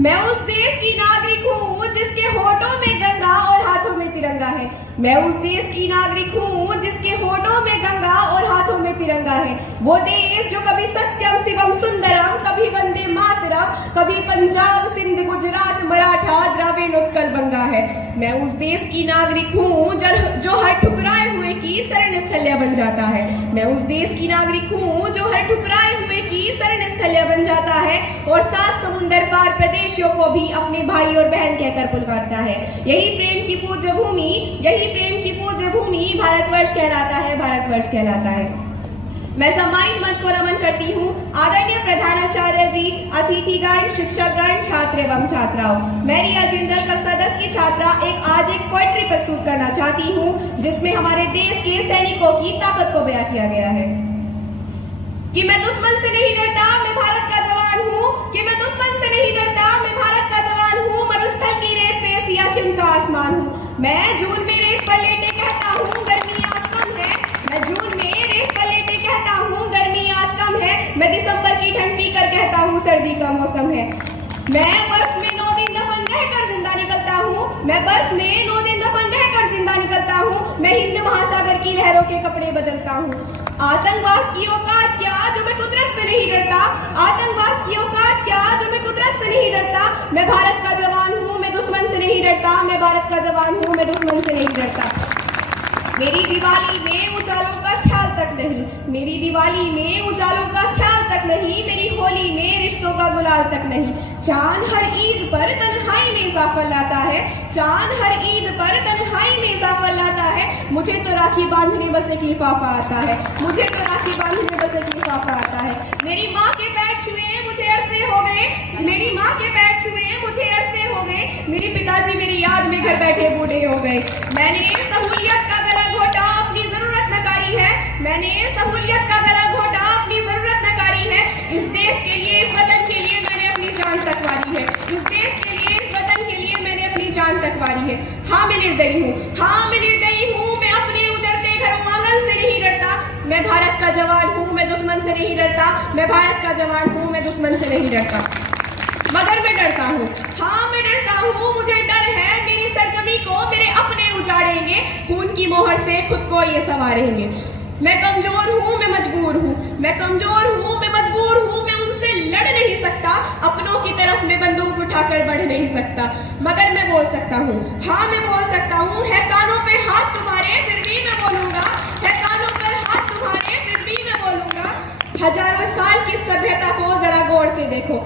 मैं उस देश की नागरिक हूँ जिसके होठों में गंगा और हाथों में तिरंगा है। मैं उस देश की नागरिक हूँ जिसके होठों में गंगा और हाथों में तिरंगा है। वो देश जो कभी सत्यम शिवम सुंदरम, कभी वंदे मातरम, कभी पंजाब सिंध गुजरात मराठा द्रविड़ उत्कल बंगा है। मैं उस देश की नागरिक हूँ जो हर ठुकराए हुए की शरण स्थल्य बन जाता है। मैं उस देश की नागरिक हूँ जो हर ठुकराए हुए की शरण स्थल्य बन जाता है और सात समुंदर पार प्रदेशियों को भी अपने भाई और बहन कहकर पुकारता है। यही प्रेम की पूज्य भूमि भारतवर्ष कहलाता है, भारतवर्ष कहलाता है। मैं सम्मानित मंच को नमन करती हूँ आदरणीय प्रधानाचार्य जी, अतिथिगण, शिक्षकगण, छात्र एवं छात्राओं। मैं रिया जिंदल कक्षा 10 की छात्रा आज एक पोएट्री प्रस्तुत करना चाहती हूँ जिसमें हमारे देश के सैनिकों की ताकत को बयां किया गया है कि मैं दुश्मन से नहीं डरता, मैं भारत का जवान हूँ। कि मैं दुश्मन से नहीं डरता, मैं भारत का जवान हूँ। मरुस्थल की रेत पे सियाचिन का आसमान हूँ। मैं जून में रेत पर लेटे कहता हूँ गर्मी आज कम है। मैं जून में रेत पर लेटे कहता हूँ गर्मी आज कम है। मैं दिसंबर की ठंड पी कर कहता हूँ सर्दी का मौसम है। मैं बर्फ में 9 दिन दफन रहकर जिंदा निकलता हूँ। मैं बर्फ में 9 दिन दफन रहकर जिंदा निकलता हूँ। मैं हिंद महासागर की लहरों के कपड़े बदलता हूँ। आतंकवाद की औकात क्या जो मैं कुदरत से नहीं डरता। आतंकवाद की औकात क्या जो मैं कुदरत से नहीं डरता। मैं भारत का जवान हूँ, मैं दुश्मन से नहीं डरता। मैं भारत का जवान हूँ, मैं दुश्मन से नहीं डरता। मेरी दिवाली में उजालों का ख्याल तक नहीं, मेरी दिवाली में उजालों का ख्याल तक नहीं, मेरी होली में रिश्तों का गुलाल तक नहीं। चांद हर ईद पर तन्हाई में इजाफा लाता है। चांद हर ईद पर तन्हाई में इजाफा लाता है। मुझे तो राखी बांधने बस एक लिफाफा आता है। मुझे तो राखी बांधने बस एक लिफाफा आता है। मेरी माँ के पैर छुए मुझे अरसे हो गए। मेरी माँ के पैर छुए मुझे अरसे हो गए। मेरे पिताजी मेरी याद में घर बैठे बूढ़े हो गए। मैंने सहूलियत का गला घोटा, अपनी जरूरत नकारी है। मैंने सहूलियत का गला घोटा, अपनी जरूरत नकारी है। इस देश के लिए, इस वतन के लिए मैंने अपनी जान तक वारी है। इस देश के लिए, इस वतन के लिए मैंने अपनी जान तक वारी है। हाँ मैं निर्दयी हूँ, हाँ मैं निर्दयी हूँ। मैं अपने उजड़ते घरों आंगन से नहीं डरता। मैं भारत का जवान हूँ, मैं दुश्मन से नहीं डरता। मैं भारत का जवान हूँ, मैं दुश्मन से नहीं डरता। मगर मैं डरता हूँ, हाँ मैं डरता हूँ। मुझे डर है मेरी सरजमी को मेरे अपने उजाड़ेंगे। खून की मोहर से खुद को ये संवारेंगे। मैं कमजोर हूँ, मैं मजबूर हूँ। मैं कमजोर हूँ, मैं मजबूर हूँ। मैं उनसे लड़ नहीं सकता। अपनों की तरफ मैं बंदूक उठाकर बढ़ नहीं सकता। मगर मैं बोल सकता हूँ, हाँ मैं बोल सकता हूँ। है कानों पे हाथ तुम्हारे फिर भी मैं बोलूंगा। है कानों पर हाथ तुम्हारे फिर भी मैं बोलूंगा। हजारों साल की सभ्यता को जरा गौर से देखो।